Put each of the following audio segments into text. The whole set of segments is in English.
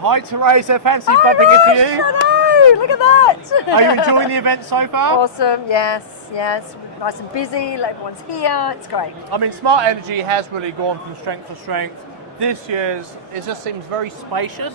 Hi Teresa, fancy bumping Rush, into you. I know, look at that. Are you enjoying the event so far? Awesome, yes. Nice and busy, everyone's here, it's great. I mean, smart energy has really gone from strength to strength. This year's, it just seems very spacious.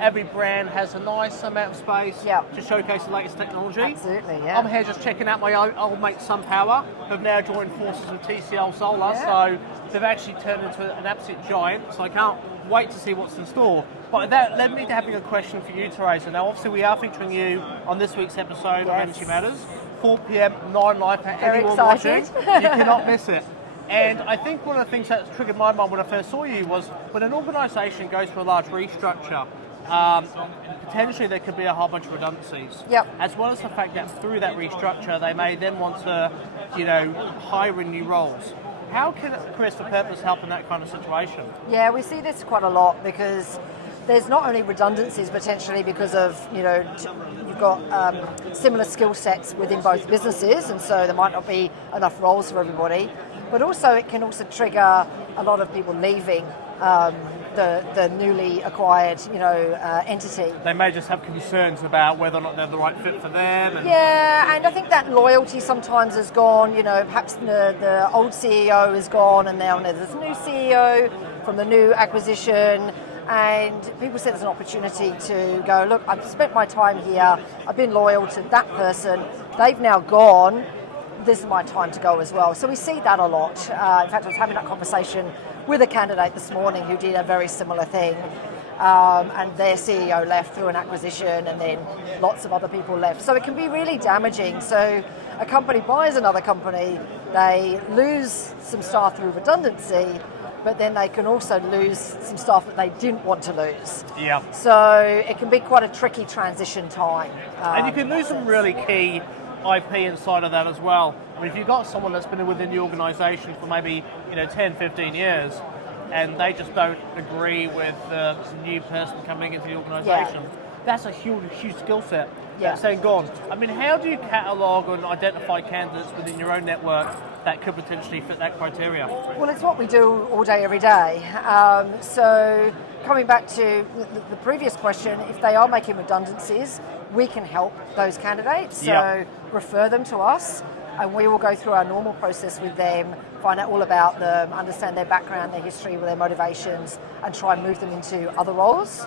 Every brand has a nice amount of space to showcase the latest technology. Absolutely, yeah. I'm here just checking out my old mate SunPower, who've now joined forces with TCL Solar, so they've actually turned into an absolute giant, so I can't wait to see what's in store. But that led me to having a question for you, Teresa. Now, obviously, we are featuring you on this week's episode of Energy Matters, 4 p.m, 9 Live for anyone watching. You cannot miss it. And I think one of the things that triggered my mind when I first saw you was when an organisation goes through a large restructure, potentially there could be a whole bunch of redundancies. As well as the fact that through that restructure, they may then want to, hire in new roles. How can Careers for Purpose help in that kind of situation? Yeah, we see this quite a lot because there's not only redundancies potentially because of, you've got similar skill sets within both businesses, and so there might not be enough roles for everybody. But also it can also trigger a lot of people leaving the newly acquired, entity. They may just have concerns about whether or not they're the right fit for them. And I think that loyalty sometimes has gone. Perhaps the old CEO is gone, and now there's a new CEO from the new acquisition. And people say there's an opportunity to go, look, I've spent my time here, I've been loyal to that person, they've now gone, this is my time to go as well. So we see that a lot. In fact, I was having that conversation with a candidate this morning who did a very similar thing. And their CEO left through an acquisition, and then lots of other people left. So it can be really damaging. So a company buys another company, they lose some staff through redundancy, but then they can also lose some staff that they didn't want to lose. So it can be quite a tricky transition time. And you can lose some really key IP inside of that as well. I mean, if you've got someone that's been within the organisation for maybe 10, 15 years, and they just don't agree with the new person coming into the organisation, that's a huge skill set that's then gone. I mean, how do you catalogue and identify candidates within your own network that could potentially fit that criteria? Well, it's what we do all day, every day. So coming back to the previous question, if they are making redundancies, we can help those candidates. So refer them to us, and we will go through our normal process with them, find out all about them, understand their background, their history, their motivations, and try and move them into other roles.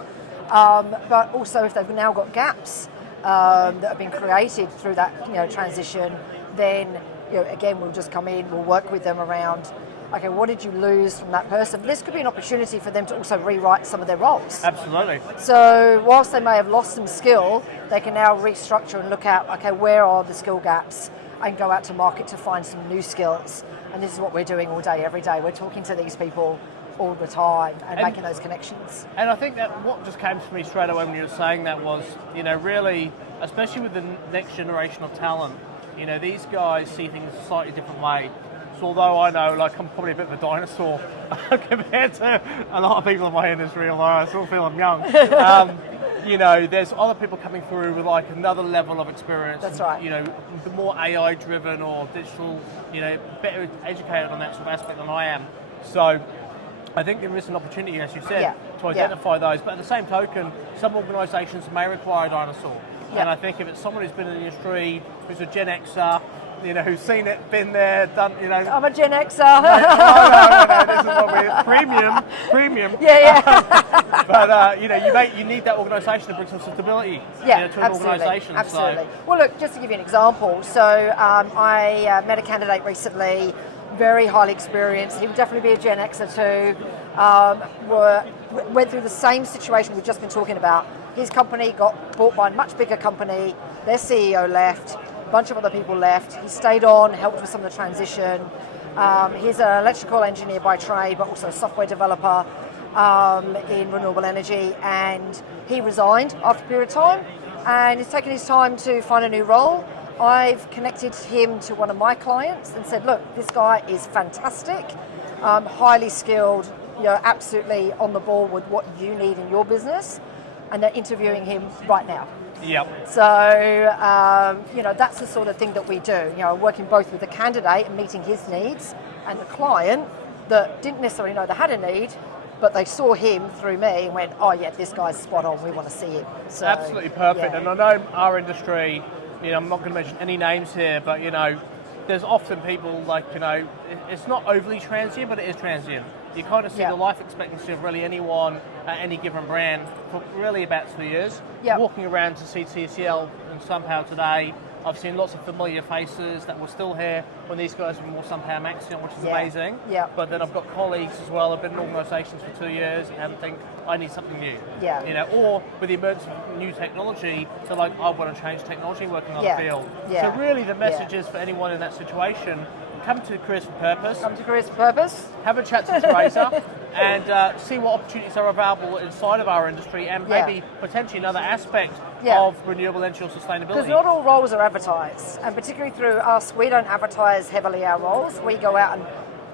But also, if they've now got gaps that have been created through that transition, then again, we'll just come in, we'll work with them around, okay, what did you lose from that person? This could be an opportunity for them to also rewrite some of their roles. Absolutely. So whilst they may have lost some skill, they can now restructure and look at, okay, where are the skill gaps, and go out to market to find some new skills. And this is what we're doing all day, every day. We're talking to these people all the time and making those connections. And I think that what just came to me straight away when you were saying that was, really, especially with the next generation of talent, these guys see things a slightly different way. So although I know, I'm probably a bit of a dinosaur compared to a lot of people in my industry, although I still feel I'm young. There's other people coming through with another level of experience. That's right. The more AI driven or digital, better educated on that sort of aspect than I am. So I think there is an opportunity, as you said, to identify those. But at the same token, some organisations may require a dinosaur. And I think if it's someone who's been in the industry, who's a Gen Xer, who's seen it, been there, done, I'm a Gen Xer. No, this is what we're premium. But you need that organisation to bring some stability to an organisation. Absolutely. So. Well, look, just to give you an example. So I met a candidate recently, very highly experienced. He would definitely be a Gen Xer too. Went through the same situation we've just been talking about. His company got bought by a much bigger company. Their CEO left. A bunch of other people left. He stayed on, helped with some of the transition. He's an electrical engineer by trade, but also a software developer in renewable energy. And he resigned after a period of time, and he's taken his time to find a new role. I've connected him to one of my clients and said, look, this guy is fantastic, highly skilled, absolutely on the ball with what you need in your business. And they're interviewing him right now. So, that's the sort of thing that we do. Working both with the candidate and meeting his needs, and the client that didn't necessarily know they had a need, but they saw him through me and went, oh yeah, this guy's spot on, we want to see him. So, absolutely perfect. yeah. And I know our industry, I'm not going to mention any names here, but there's often people it's not overly transient, but it is transient. You kind of see the life expectancy of really anyone at any given brand for really about 2 years. Yep. Walking around to see TCL and somehow today, I've seen lots of familiar faces that were still here when these guys were more somehow Maxion, which is amazing. Yeah. But then I've got colleagues as well who've been in organisations for 2 years and think, I need something new. Yeah. Or with the emergence of new technology, they're like, I want to change technology, work in another field. Yeah. So really the message is for anyone in that situation, come to Careers for Purpose. Come to Careers for Purpose. Have a chat to Teresa and see what opportunities are available inside of our industry and maybe potentially another aspect of renewable energy or sustainability. Because not all roles are advertised, and particularly through us, we don't advertise heavily our roles. We go out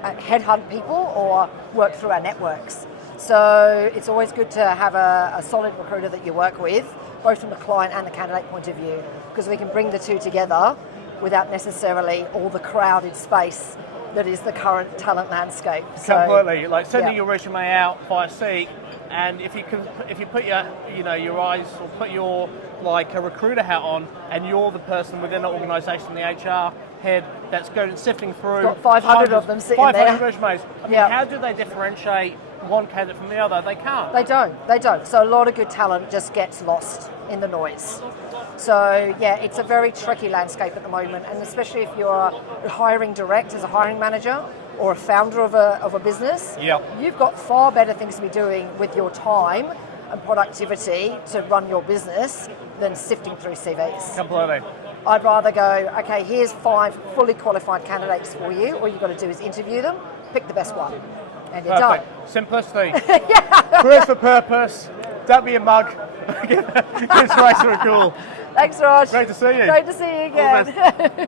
and headhunt people or work through our networks. So it's always good to have a solid recruiter that you work with, both from the client and the candidate point of view, because we can bring the two together without necessarily all the crowded space that is the current talent landscape. Completely. Like sending your resume out via Seek, and if you put your eyes or put your a recruiter hat on, and you're the person within the organisation, the HR head that's going sifting through. Got 500 of them sitting 500 there. resumes. I mean, how do they differentiate one candidate from the other? They can't. They don't. So a lot of good talent just gets lost in the noise. So yeah, it's a very tricky landscape at the moment, and especially if you're hiring direct as a hiring manager or a founder of a business, you've got far better things to be doing with your time and productivity to run your business than sifting through CVs. Completely. I'd rather go, okay, here's 5 fully qualified candidates for you. All you've got to do is interview them, pick the best one, and you're done. Simplicity. Careers for Purpose. Don't be a mug. Give Teresa a call. Thanks, Raj. Great to see you. Great to see you again.